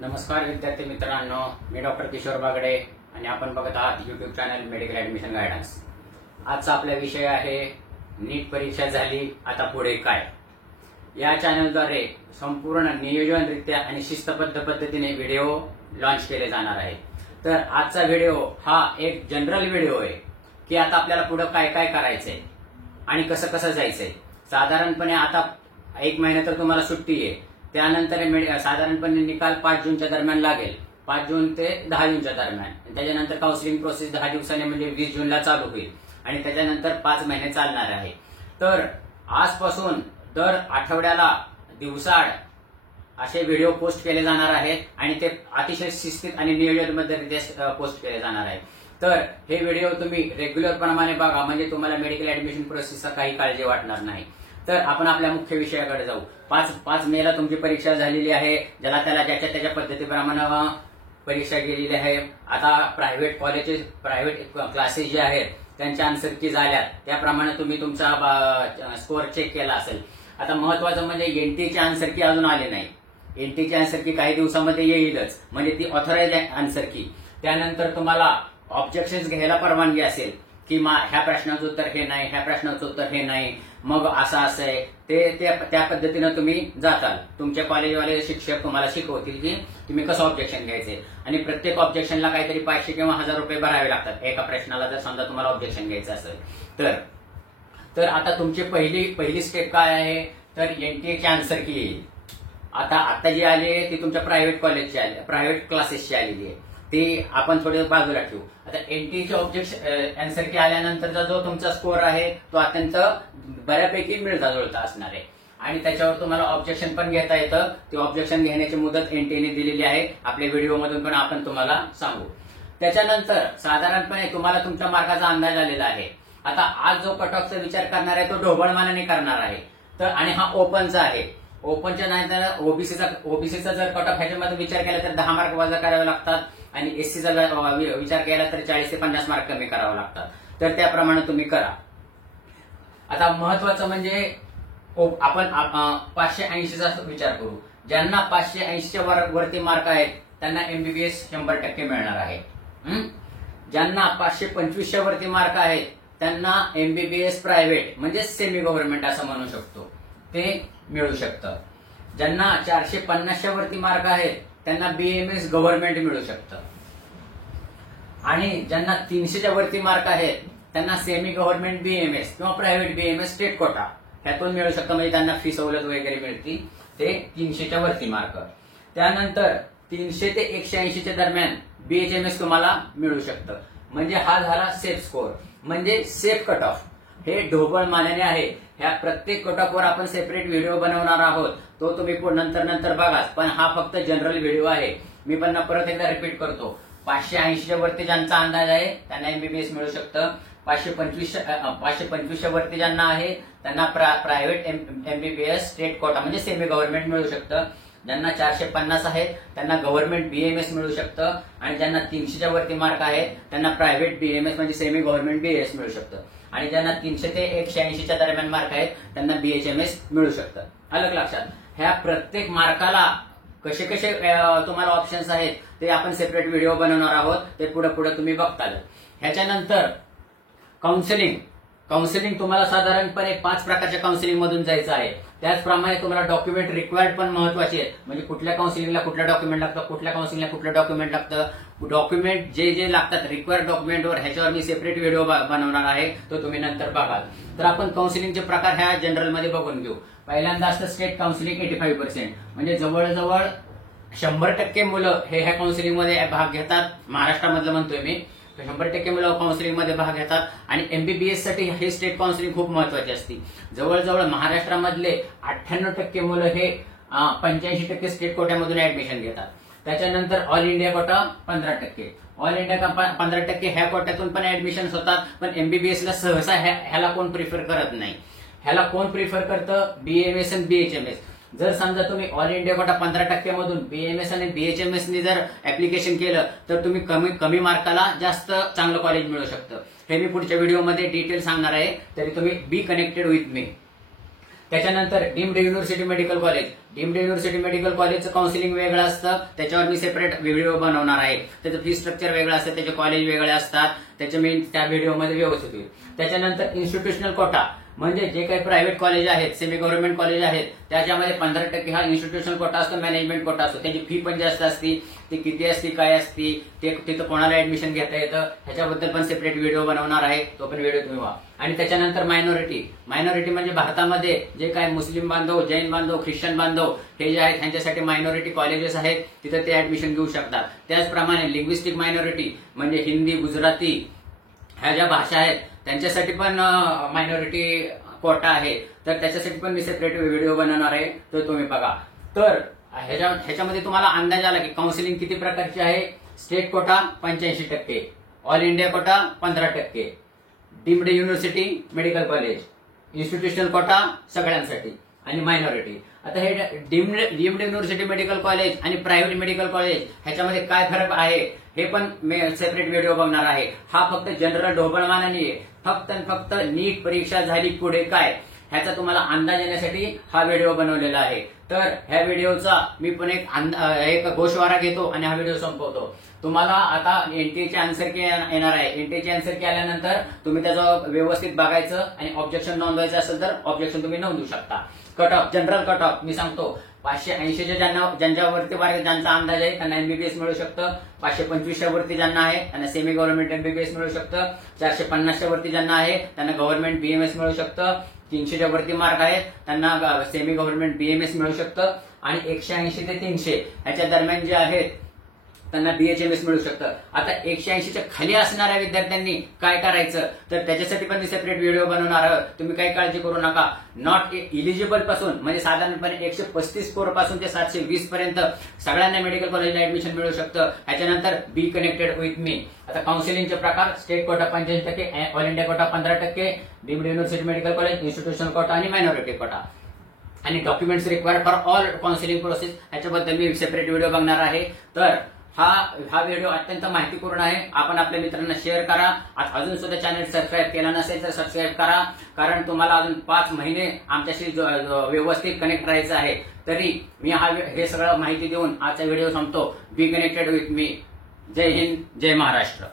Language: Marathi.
नमस्कार विद्यार्थी मित्रांनो, मी डॉक्टर किशोर बागडे आणि आपण बघत आहात YouTube channel medical admission guidance. आजचा आपला विषय आहे नीट परीक्षा झाली आता पुढे काय। या चॅनलद्वारे संपूर्ण नियोजनरित्या आणि शिस्तबद्ध पद्धतीने व्हिडिओ लॉन्च केले जाणार आहे। तर आजचा व्हिडिओ हा एक जनरल व्हिडिओ आहे की आता आपल्याला पुढे काय काय करायचंय आणि कसं कसं जायचंय। साधारणपणे आता 1 महिना तर तुम्हाला सुट्टी आहे, त्यानंतर साधारणपणे निकाल 5 जूनच्या दरम्यान लागेल, 5 जून ते 10 जूनच्या दरम्यान। त्याच्यानंतर काउन्सिलिंग प्रोसेस 10 दिवसांनी म्हणजे 20 जूनला चालू होईल आणि त्याच्यानंतर 5 महिने चालणार आहे। तर आजपासून दर आठवड्याला दिवसाआड असे व्हिडिओ पोस्ट केले जाणार आहेत आणि ते अतिशय शिस्तीत आणि नियोजनबद्धरित्या पोस्ट केले जाणार आहेत। तर हे व्हिडिओ तुम्ही रेग्युलर प्रमाणे बघा, म्हणजे तुम्हाला मेडिकल ऍडमिशन प्रोसेसचा काही काळजी वाटणार नाही। तर आपण आपल्या मुख्य विषयाकडे जाऊ। 5 मेला तुमची परीक्षा झालेली आहे, ज्याला त्याला ज्याच्या त्याच्या पद्धतीप्रमाणे परीक्षा गेलेली आहे। आता प्रायव्हेट कॉलेजेस, प्रायव्हेट क्लासेस जे आहेत त्यांच्या आन्सर की झाल्यात, त्याप्रमाणे तुम्ही तुमचा स्कोअर चेक केला असेल। आता महत्वाचं म्हणजे एनटीची आन्सर की अजून आले नाही। एनटीची आन्सर की काही दिवसामध्ये येईलच, म्हणजे ती ऑथराइज आन्सर की। त्यानंतर तुम्हाला ऑब्जेक्शन्स घ्यायला परवानगी असेल की ह्या प्रश्नाचं उत्तर हे नाही, ह्या प्रश्नाचं उत्तर हे नाही, मग असं आहे त्या पद्धतीनं तुम्ही जाताल। तुमच्या कॉलेजवाले शिक्षक तुम्हाला शिकवतील की तुम्ही कसं ऑब्जेक्शन घ्यायचे आणि प्रत्येक ऑब्जेक्शनला काहीतरी 500 किंवा 1000 रुपये भरावे लागतात एका प्रश्नाला, जर समजा तुम्हाला ऑब्जेक्शन घ्यायचं असेल तर आता तुमची पहिली स्टेप काय आहे, तर एनटीएची आन्सर की येईल। आता जी आली आहे ती तुमच्या प्रायव्हेट कॉलेजची आली, प्रायव्हेट क्लासेसची आलेली आहे, ती आपण थोडी बाजूला ठेवू। आता एनटीची ऑब्जेक्शन आन्सर की आल्यानंतरचा जो तुमचा स्कोअर आहे तो अत्यंत बऱ्यापैकी मिळता जुळता असणार आहे आणि त्याच्यावर तुम्हाला ऑब्जेक्शन पण घेता येतं। ते ऑब्जेक्शन घेण्याची मुदत एनटीने दिलेली आहे, आपल्या व्हिडिओमधून पण आपण तुम्हाला सांगू। त्याच्यानंतर साधारणपणे तुम्हाला तुमच्या मार्काचा अंदाज आलेला आहे। आता आज जो कट ऑफचा विचार करणार आहे तो ढोबळमानाने करणार आहे, तर आणि हा ओपनचा आहे। ओपनच्या नाही तर ओबीसीचा जर कट ऑफ ह्याच्यामध्ये विचार केला तर 10 मार्क वजा करावे लागतात आणि एससीचा विचार केला तर 40 ते 50 मार्क कमी करावे लागतात। तर त्याप्रमाणे तुम्ही करा। आता महत्वाचं म्हणजे आपण 580चा विचार करू। ज्यांना 580च्या वरती मार्क आहेत त्यांना एमबीबीएस 100% मिळणार आहे। ज्यांना 525च्या वरती मार्क आहेत त्यांना एमबीबीएस प्रायव्हेट म्हणजे सेमी गव्हर्नमेंट असं म्हणू शकतो, ते मिळू शकतं। ज्यांना 450च्या वरती मार्क आहेत त्यांना बीएमएस गव्हर्नमेंट मिळू शकतं आणि ज्यांना 300च्या वरती मार्क आहेत त्यांना सेमी गव्हर्नमेंट बीएमएस किंवा प्रायव्हेट बीएमएस स्टेट कोटा ह्यातून मिळू शकतं, म्हणजे त्यांना फी सवलत वगैरे मिळते, ते 300च्या वरती मार्क। त्यानंतर 300 ते 180च्या दरम्यान बीएचएमएस तुम्हाला मिळू शकतं, म्हणजे हा झाला सेफ स्कोअर म्हणजे सेफ कट ऑफ। हे ढोबळ मानाने आहे। ह्या प्रत्येक कट ऑफवर आपण सेपरेट व्हिडिओ बनवणार आहोत, तो तुम्ही नंतर बघा, पण हा फक्त जनरल व्हिडिओ आहे। मी पण परत एकदा रिपीट करतो, 580च्या वरती ज्यांचा अंदाज आहे त्यांना एमबीबीएस मिळू शकतं। 525च्या वरती ज्यांना आहे त्यांना प्रायव्हेट एमबीबीएस स्टेट कोटा म्हणजे सेमी गव्हर्नमेंट मिळू शकतं। ज्यांना 450 आहेत त्यांना गव्हर्नमेंट बीएमएस मिळू शकतं आणि ज्यांना 300च्या वरती मार्क आहेत त्यांना प्रायव्हेट बीएमएस म्हणजे सेमी गव्हर्नमेंट बीएस मिळू शकतं आणि ज्यांना 300 ते 180च्या दरम्यान मार्क आहेत त्यांना बीएचएमएस मिळू शकतं। अलग लक्षात, ह्या प्रत्येक मार्काला कसे कसे तुम्हाला ऑप्शन्स आहेत ते आपण सेपरेट व्हिडिओ बनवणार आहोत, ते पुढे तुम्ही बघताल। ह्याच्यानंतर काउन्सिलिंग तुम्हाला साधारणपणे 5 प्रकारच्या काउन्सिलिंग मधून जायचं आहे। त्याचप्रमाणे तुम्हाला डॉक्युमेंट रिक्वायर्ड पण महत्वाचे आहेत, म्हणजे कुठल्या काउन्सिलिंगला कुठलं डॉक्युमेंट लागतं, कुठल्या काउन्सिलिंगला कुठलं डॉक्युमेंट लागतं। डॉक्युमेंट जे लागतात रिक्वायर्ड डॉक्युमेंटवर ह्याच्यावर मी सेपरेट व्हिडिओ बनवणार आहे, तो तुम्ही नंतर बघाल। तर आपण काउन्सिलिंगचे प्रकार ह्या जनरलमध्ये बघून घेऊ। पहिल्यांदा असतं स्टेट काउन्सिलिंग 85%, म्हणजे जवळजवळ 100% मुलं हे ह्या काउन्सिलिंगमध्ये भाग घेतात। महाराष्ट्रामधलं म्हणतोय मी, 100% मुलं काउन्सिलिंग मध्ये भाग घेतात आणि एमबीबीएस साठी हे स्टेट काउन्सिलिंग खूप महत्वाची असते। जवळजवळ महाराष्ट्रामधले 98% मुलं हे 85% स्टेट कोट्यामधून ऍडमिशन घेतात। त्याच्यानंतर all India quota 15%, all India 15% ह्या कोट्यातून पण ऍडमिशन होतात, पण एमबीबीएसला सहसा ह्याला कोण प्रिफर करत नाही। ह्याला कोण प्रिफर करतं, बीएमएस आणि बीएचएमएस। जर समजा तुम्ही ऑल इंडिया कोटा 15% मधून बीएमएस आणि बीएचएमएस ने जर ऍप्लिकेशन केलं तर तुम्ही कमी मार्काला जास्त चांगलं कॉलेज मिळू शकतं। हे मी पुढच्या व्हिडिओमध्ये डिटेल सांगणार आहे, तरी तुम्ही बी कनेक्टेड विथ मी। त्याच्यानंतर deemed university medical college. Deemed university medical कॉलेजचं काउन्सिलिंग वेगळं असतं, त्याच्यावर मी सेपरेट व्हिडिओ बनवणार आहे. त्याचं फी स्ट्रक्चर वेगळं असतं, त्याचे कॉलेज वेगळे असतात, त्याचे मी त्या व्हिडिओमध्ये व्यवस्थित होईल. त्याच्यानंतर इन्स्टिट्यूशनल कोटा म्हणजे जे काही प्रायव्हेट कॉलेज आहेत, सेमी गव्हर्नमेंट कॉलेज आहेत, त्याच्यामध्ये 15% हा इन्स्टिट्यूशनल कोटा असतो, मॅनेजमेंट कोटा असतो. त्याची फी पण जास्त असते, ती किती असते, काय असते, ते तिथं कोणाला ऍडमिशन घेता येतं, ह्याच्याबद्दल पण सेपरेट व्हिडिओ बनवणार आहे, तो पण व्हिडिओ तुम्ही व्हा. आणि त्याच्यानंतर मायनॉरिटी म्हणजे भारतामध्ये जे काय मुस्लिम बांधव, जैन बांधव, ख्रिश्चन बांधव हे जे आहेत त्यांच्यासाठी मायनॉरिटी कॉलेजेस आहेत, तिथं ते ऍडमिशन घेऊ शकतात. त्याचप्रमाणे लिंग्विस्टिक मायनॉरिटी म्हणजे हिंदी, गुजराती ह्या ज्या भाषा आहेत त्यांच्यासाठी पण मायनॉरिटी कोटा आहे, तर त्याच्यासाठी पण मी सेपरेट व्हिडिओ बनवणार आहे, तर तुम्ही बघा. तर ह्याच्यामध्ये तुम्हाला अंदाज आला की काउन्सिलिंग किती प्रकारची आहे. State quota 85%, all India quota 15%, deemed university medical college, institutional quota सगळ्यांसाठी आणि मायनॉरिटी. आता हे डीम्ड युनिव्हर्सिटी मेडिकल कॉलेज आणि प्रायव्हेट मेडिकल कॉलेज ह्याच्यामध्ये काय फरक आहे हे पण मी सेपरेट व्हिडिओ बघणार आहे. हा फक्त जनरल ढोबळमाना नाहीये, फक्त नीट परीक्षा झाली पुढे काय ह्याचा तुम्हाला अंदाज येण्यासाठी हा व्हिडिओ बनवलेला आहे. तर ह्या व्हिडिओचा मी पण एक गोषवारा घेतो आणि हा व्हिडिओ संपवतो. तुम्हाला आता एनटीएचे आन्सर की येणार आहे. एनटीएचे आन्सर की आल्यानंतर तुम्ही त्याचं व्यवस्थित बघायचं आणि ऑब्जेक्शन नोंदवायचं असेल तर ऑब्जेक्शन तुम्ही नोंदवू शकता. Cut off, general cut of me सांगतो 580च्या ज्यांच्यावरती ज्यांचा अंदाज आहे त्यांना एमबीबीएस मिळू शकतं. 525च्या वरती ज्यांना आहे त्यांना सेमी गव्हर्नमेंट एमबीबीएस मिळू शकतं. 450च्या वरती ज्यांना आहे त्यांना गव्हर्नमेंट बीएमएस मिळू शकतं. 300च्या वरती मार्क आहेत त्यांना सेमी गव्हर्नमेंट बीएमएस मिळू शकतं. आणि 180 ते 300 ह्याच्या दरम्यान जे आहेत त्यांना बीएचएमएस मिळू शकतं. आता 180च्या खाली असणाऱ्या विद्यार्थ्यांनी काय करायचं तर त्याच्यासाठी पण मी सेपरेट व्हिडिओ बनवणार आहे. तुम्ही काही काळजी करू नका. नॉट इलिजिबल पासून म्हणजे साधारणपणे 135 स्कोर पासून ते 720 पर्यंत सगळ्यांना मेडिकल कॉलेजला ऍडमिशन मिळू शकतं. ह्याच्यानंतर बी कनेक्टेड विथ मी. आता काउन्सिलिंगचे प्रकार state quota 85%, all India quota 15%, deemed university medical college, institutional quota आणि मायनॉरिटी कोटा. आणि documents required for all counselling process ह्याच्याबद्दल मी सेपरेट व्हिडिओ बघणार आहे. तर हा व्हिडिओ अत्यंत माहितीपूर्ण आहे. आपण आपल्या मित्रांना शेअर करा. अजून सुद्धा चॅनल सबस्क्राईब केला नसेल तर सबस्क्राईब करा, कारण तुम्हाला अजून 5 महिने आमच्याशी व्यवस्थित कनेक्ट राहायचं आहे. तरी मी हे सगळं माहिती देऊन आजचा व्हिडिओ संपतो. Be connected with me. जय हिंद, जय महाराष्ट्र.